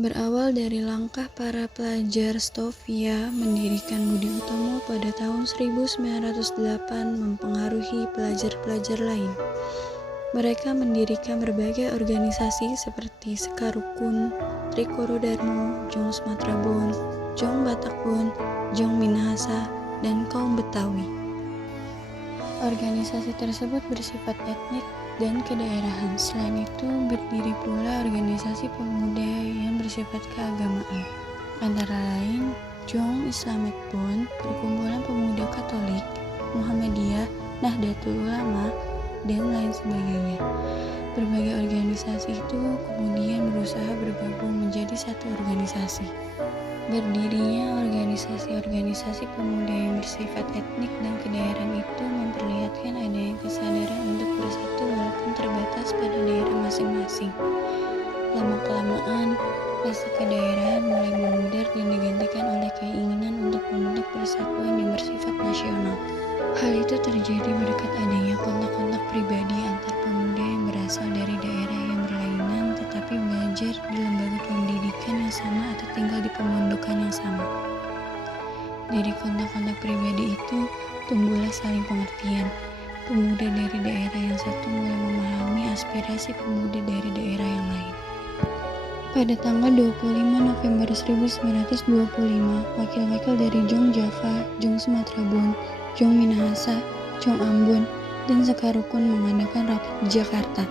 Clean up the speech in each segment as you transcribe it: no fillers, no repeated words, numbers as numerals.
Berawal dari langkah para pelajar Stovia mendirikan Budi Utomo pada tahun 1908 mempengaruhi pelajar-pelajar lain. Mereka mendirikan berbagai organisasi seperti Sekarukun, Trikoro Darmo, Jong Sumatera Bon, Jong Batak Bon, Jong Minahasa, dan Kaum Betawi. Organisasi tersebut bersifat etnik dan kedaerahan. Selain itu, berdiri pula organisasi pemuda yang bersifat keagamaan. Antara lain, Jong Islamet Bon, Perkumpulan Pemuda Katolik, Muhammadiyah, Nahdlatul Ulama, dan lain sebagainya. Berbagai organisasi itu kemudian berusaha bergabung menjadi satu organisasi. Berdirinya organisasi-organisasi pemuda yang bersifat etnik dan kedaerahan itu memperlihatkan adanya kesadaran untuk bersatu walaupun terbatas pada daerah masing-masing. Lama-kelamaan, rasa kedaerahan mulai memudar dan digantikan oleh keinginan untuk membentuk persatuan yang bersifat nasional. Hal itu terjadi berkat adanya kontak-kontak pribadi antar pemuda yang berasal dari daerah yang berlainan tetapi belajar di lembaga pendidikan yang sama atau tinggal di pemondokan yang sama. Dari kontak-kontak pribadi itu, tumbuhlah saling pengertian. Pemuda dari daerah yang satu mulai memahami aspirasi pemuda dari daerah yang lain. Pada tanggal 25 November 1925, wakil-wakil dari Jong Java, Jong Sumatera Bon, Jong Minahasa, Jong Ambon, dan Sekarukun mengadakan rapat di Jakarta.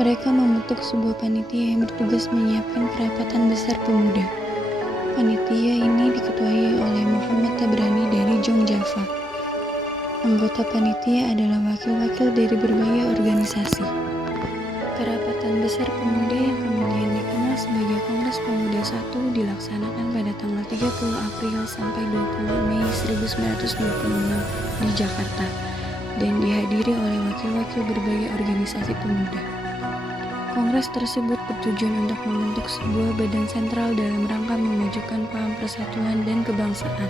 Mereka membentuk sebuah panitia yang bertugas menyiapkan kerapatan besar pemuda. Panitia ini diketuai oleh Muhammad Tabrani dari Jong Java. Anggota panitia adalah wakil-wakil dari berbagai organisasi. Kerapatan besar pemuda yang kemudian dikenal sebagai Kongres Pemuda I dilaksanakan pada tanggal 30 April sampai 20 Mei 1926 di Jakarta dan dihadiri oleh wakil-wakil berbagai organisasi pemuda. Kongres tersebut bertujuan untuk membentuk sebuah badan sentral dalam rangka memajukan paham persatuan dan kebangsaan,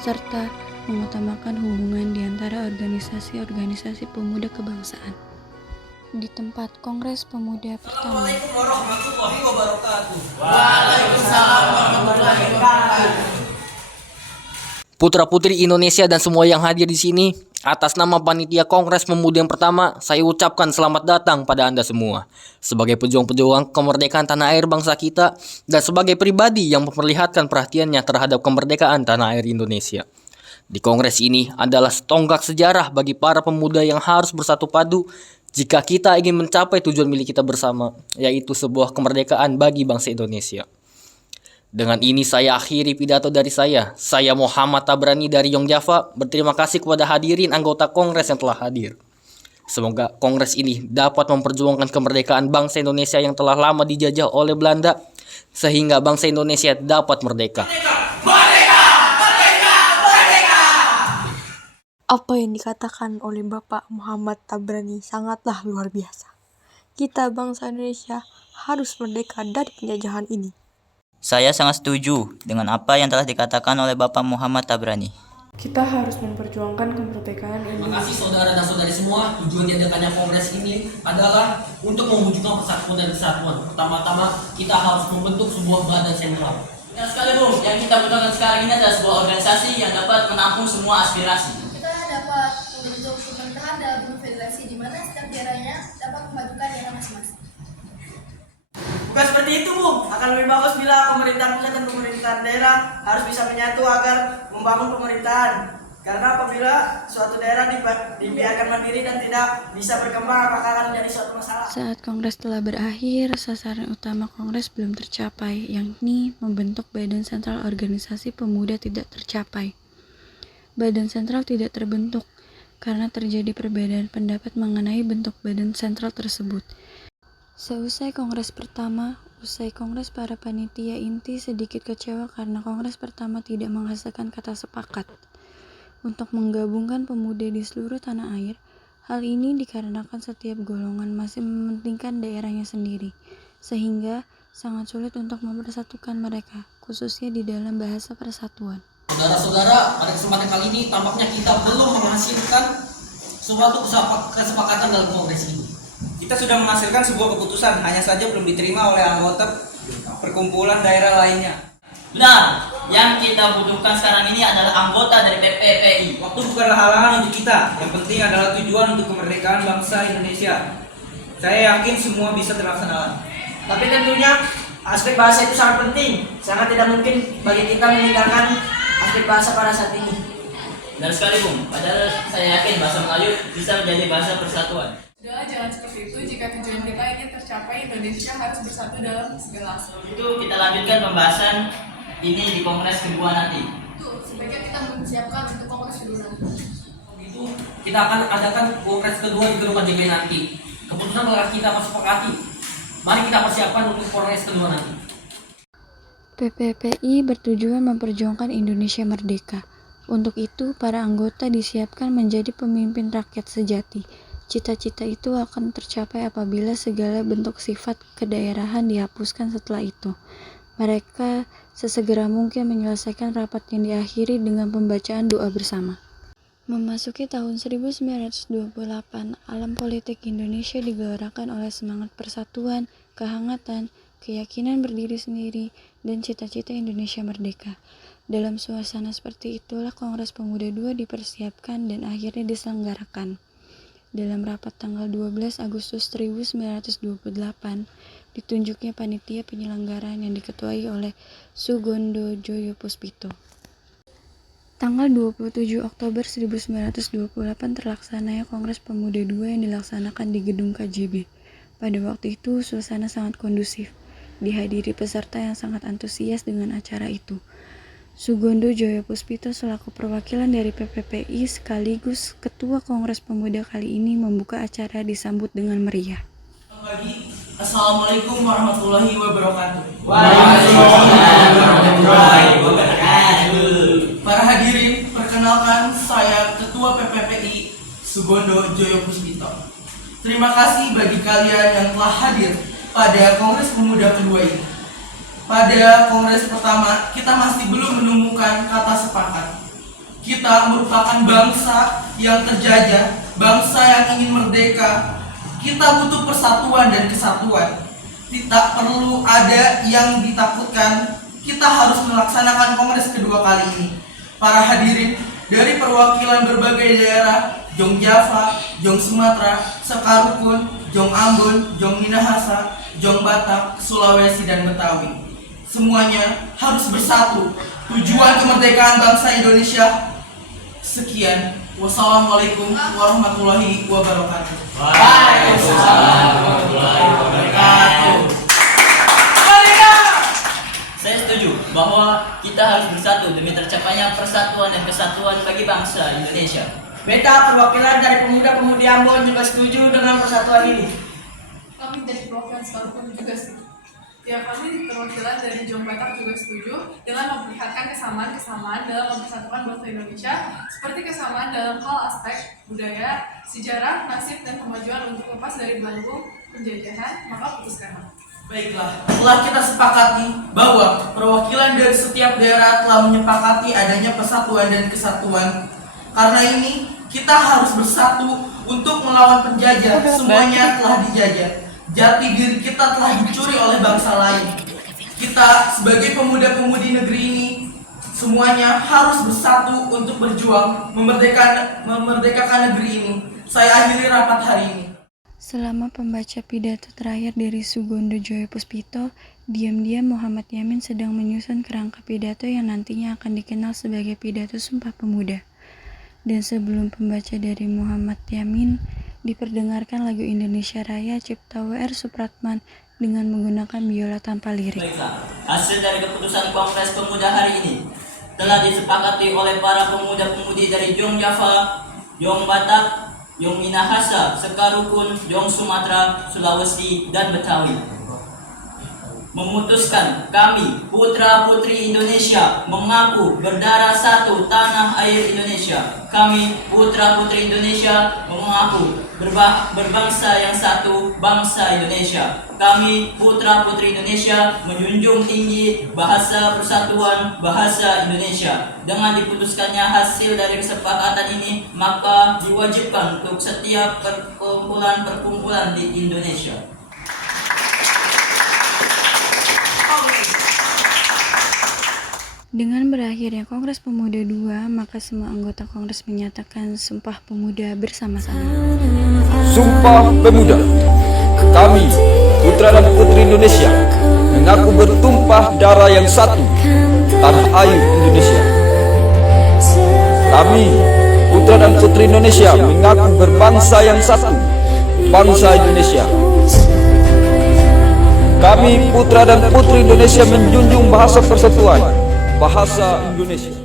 serta mengutamakan hubungan di antara organisasi-organisasi pemuda kebangsaan. Di tempat Kongres Pemuda pertama. Assalamualaikum warahmatullahi wabarakatuh. Waalaikumsalam warahmatullahi wabarakatuh. Putra-putri Indonesia dan semua yang hadir di sini, atas nama Panitia Kongres Pemuda yang pertama, saya ucapkan selamat datang pada Anda semua. Sebagai pejuang-pejuang kemerdekaan tanah air bangsa kita, dan sebagai pribadi yang memperlihatkan perhatiannya terhadap kemerdekaan tanah air Indonesia. Di Kongres ini adalah tonggak sejarah bagi para pemuda yang harus bersatu padu jika kita ingin mencapai tujuan milik kita bersama, yaitu sebuah kemerdekaan bagi bangsa Indonesia. Dengan ini saya akhiri pidato dari saya. Saya Muhammad Tabrani dari Jong Java. Berterima kasih kepada hadirin anggota Kongres yang telah hadir. Semoga Kongres ini dapat memperjuangkan kemerdekaan bangsa Indonesia yang telah lama dijajah oleh Belanda, sehingga bangsa Indonesia dapat merdeka. Apa yang dikatakan oleh Bapak Muhammad Tabrani sangatlah luar biasa. Kita bangsa Indonesia harus merdeka dari penjajahan ini. Saya sangat setuju dengan apa yang telah dikatakan oleh Bapak Muhammad Tabrani. Kita harus memperjuangkan kemerdekaan Terima Indonesia. kasih saudara dan saudari semua. Tujuan diadakannya kongres ini adalah untuk mewujudkan persatuan dan kesatuan. Pertama-tama kita harus membentuk sebuah badan sentral. Benar sekali Bu, yang kita butuhkan sekarang ini adalah sebuah organisasi yang dapat menampung semua aspirasi. Kita dapat membentuk pemerintahan dalam bentuk federasi di mana setiap daerahnya dapat memajukan daerah masing-masing. Bukan seperti itu, Bu. Akan lebih bagus bila pemerintahan pusat dan pemerintahan daerah harus bisa menyatu agar membangun pemerintahan. Karena apabila suatu daerah dibiarkan mandiri dan tidak bisa berkembang, maka akan menjadi suatu masalah. Saat Kongres telah berakhir, sasaran utama Kongres belum tercapai, yakni membentuk Badan Sentral Organisasi Pemuda tidak tercapai. Badan Sentral tidak terbentuk karena terjadi perbedaan pendapat mengenai bentuk Badan Sentral tersebut. Seusai Kongres pertama, usai Kongres para panitia inti sedikit kecewa karena Kongres pertama tidak menghasilkan kata sepakat untuk menggabungkan pemuda di seluruh tanah air. Hal ini dikarenakan setiap golongan masih mementingkan daerahnya sendiri, sehingga sangat sulit untuk mempersatukan mereka, khususnya di dalam bahasa persatuan. Saudara-saudara, pada kesempatan kali ini tampaknya kita belum menghasilkan suatu kesepakatan dalam kongres ini. Kita sudah menghasilkan sebuah keputusan, hanya saja belum diterima oleh anggota perkumpulan daerah lainnya. Benar, yang kita butuhkan sekarang ini adalah anggota dari PPPI. Waktu bukanlah halangan untuk kita, yang penting adalah tujuan untuk kemerdekaan bangsa Indonesia. Saya yakin semua bisa terlaksana. Tapi tentunya aspek bahasa itu sangat penting. Sangat tidak mungkin bagi kita meninggalkan aspek bahasa pada saat ini. Benar sekali, Bung. Padahal saya yakin bahasa Melayu bisa menjadi bahasa persatuan. Sudahlah, jangan seperti itu. Jika tujuan kita ingin tercapai, Indonesia harus bersatu dalam segala aspek. Itu kita lanjutkan pembahasan ini di kongres kedua nanti. Tuh, sebaiknya kita mempersiapkan untuk kongres kedua nanti. Itu kita akan adakan kongres kedua di gedung KJB nanti. Keputusan telah kita sepakati. Mari kita persiapkan untuk kongres kedua nanti. PPPI bertujuan memperjuangkan Indonesia merdeka. Untuk itu, para anggota disiapkan menjadi pemimpin rakyat sejati. Cita-cita itu akan tercapai apabila segala bentuk sifat kedaerahan dihapuskan setelah itu. Mereka sesegera mungkin menyelesaikan rapat yang diakhiri dengan pembacaan doa bersama. Memasuki tahun 1928, alam politik Indonesia digelorakan oleh semangat persatuan, kehangatan, keyakinan berdiri sendiri, dan cita-cita Indonesia merdeka. Dalam suasana seperti itulah Kongres Pemuda II dipersiapkan dan akhirnya diselenggarakan. Dalam rapat tanggal 12 Agustus 1928, ditunjuknya panitia penyelenggaraan yang diketuai oleh Sugondo Joyo Puspito. Tanggal 27 Oktober 1928 terlaksananya Kongres Pemuda II yang dilaksanakan di gedung KJB. Pada waktu itu suasana sangat kondusif, dihadiri peserta yang sangat antusias dengan acara itu. Sugondo Joyo Puspito selaku perwakilan dari PPPI sekaligus Ketua Kongres Pemuda kali ini membuka acara disambut dengan meriah. Assalamualaikum warahmatullahi wabarakatuh. Waalaikumsalam warahmatullahi wabarakatuh. Para hadirin, perkenalkan saya Ketua PPPI Sugondo Joyo Puspito. Terima kasih bagi kalian yang telah hadir pada Kongres Pemuda kedua ini. Pada kongres pertama, kita masih belum menemukan kata sepakat. Kita merupakan bangsa yang terjajah, bangsa yang ingin merdeka. Kita butuh persatuan dan kesatuan. Tidak perlu ada yang ditakutkan. Kita harus melaksanakan kongres kedua kali ini. Para hadirin dari perwakilan berbagai daerah, Jong Java, Jong Sumatera, Sekarukun, Jong Ambon, Jong Minahasa, Jong Batak, Sulawesi, dan Betawi. Semuanya harus bersatu. Tujuan kemerdekaan bangsa Indonesia. Sekian. Wassalamualaikum warahmatullahi wabarakatuh. Waalaikumsalam warahmatullahi wabarakatuh. Saya setuju bahwa kita harus bersatu demi tercapainya persatuan dan kesatuan bagi bangsa Indonesia. Beta perwakilan dari pemuda-pemudi Ambon juga setuju dengan persatuan ini. Kami dari perwakilan Sekarukun juga setuju. Ya, kami perwakilan dari Jong Batak juga setuju dengan memperlihatkan kesamaan-kesamaan dalam mempersatukan bangsa Indonesia, seperti kesamaan dalam hal aspek budaya, sejarah, nasib, dan kemajuan untuk lepas dari belenggu penjajahan. Maka putuskanlah. Baiklah, telah kita sepakati bahwa perwakilan dari setiap daerah telah menyepakati adanya persatuan dan kesatuan. Karena ini, kita harus bersatu untuk melawan penjajah. Semuanya telah dijajah. Jati diri kita telah dicuri oleh bangsa lain. Kita sebagai pemuda-pemudi negeri ini semuanya harus bersatu untuk berjuang memerdekakan negeri ini. Saya akhiri rapat hari ini. Selama pembaca pidato terakhir dari Sugondo Joyo Puspito, diam-diam Muhammad Yamin sedang menyusun kerangka pidato yang nantinya akan dikenal sebagai pidato Sumpah Pemuda. Dan sebelum pembaca dari Muhammad Yamin, diperdengarkan lagu Indonesia Raya cipta W.R. Supratman dengan menggunakan biola tanpa lirik. Baiklah, hasil dari keputusan Kongres Pemuda hari ini telah disepakati oleh para pemuda-pemudi dari Jong Java, Jong Batak, Jong Minahasa, Sekarukun, Jong Sumatera, Sulawesi, dan Betawi. Memutuskan kami, putra-putri Indonesia, mengaku berdarah satu tanah air Indonesia. Kami, putra-putri Indonesia, mengaku berbangsa yang satu, bangsa Indonesia. Kami, putra-putri Indonesia, menjunjung tinggi bahasa persatuan, bahasa Indonesia. Dengan diputuskannya hasil dari kesepakatan ini, maka diwajibkan untuk setiap perkumpulan-perkumpulan di Indonesia. Dengan berakhirnya Kongres Pemuda II, maka semua anggota Kongres menyatakan Sumpah Pemuda bersama-sama. Sumpah Pemuda. Kami, putra dan putri Indonesia, mengaku bertumpah darah yang satu, tanah air Indonesia. Kami, putra dan putri Indonesia, mengaku berbangsa yang satu, bangsa Indonesia. Kami, putra dan putri Indonesia, menjunjung bahasa persatuan, bahasa Indonesia.